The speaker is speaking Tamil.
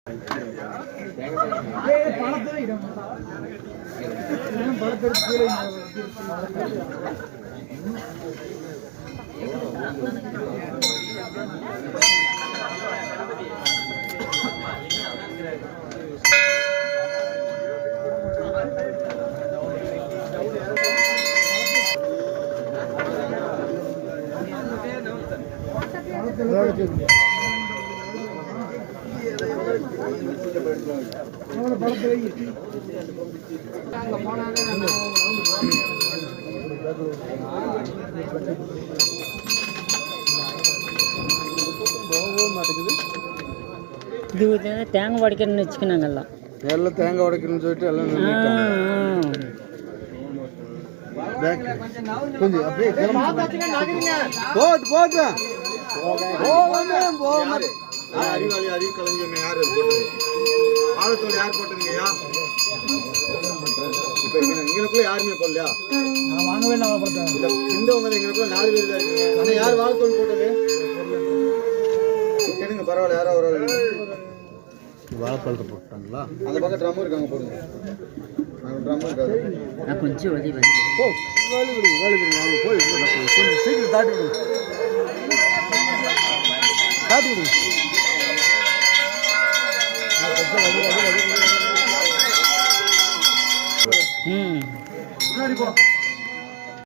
இது தேங்காய் உடைக்கணும்னு வச்சுக்கினாங்க எல்லாம் தேங்காய் உடைக்கணும்னு சொல்லிட்டு எல்லாம் கொஞ்சம் அப்படியே போட்டு போட்டு அறிவாளி அறிவு கலைஞர் யார் போட்டது? ஆழத்தோடு யார் போட்டதுங்கய்யா? இப்ப எங்களுக்குள்ள யாருமே போடலையா? இந்தவங்க எங்களுக்குள்ள 4 பேர் தான் இருக்கீங்க. ஆனா யார் வாழைத்தோல் போட்டது? கேளுங்க, பரவாயில்ல. யாரோ ஒரு வாழைப்பழத்தை போட்டாங்களா? அந்த பக்கம் ட்ரம் இருக்காங்க, போடுங்க. ட்ரம் இருக்காது. கொஞ்சம் வலி போய் கொஞ்சம் சீக்கிரம் தாட்டி விடுங்க. தாட்டி விடுங்க. முன்னாடி போ.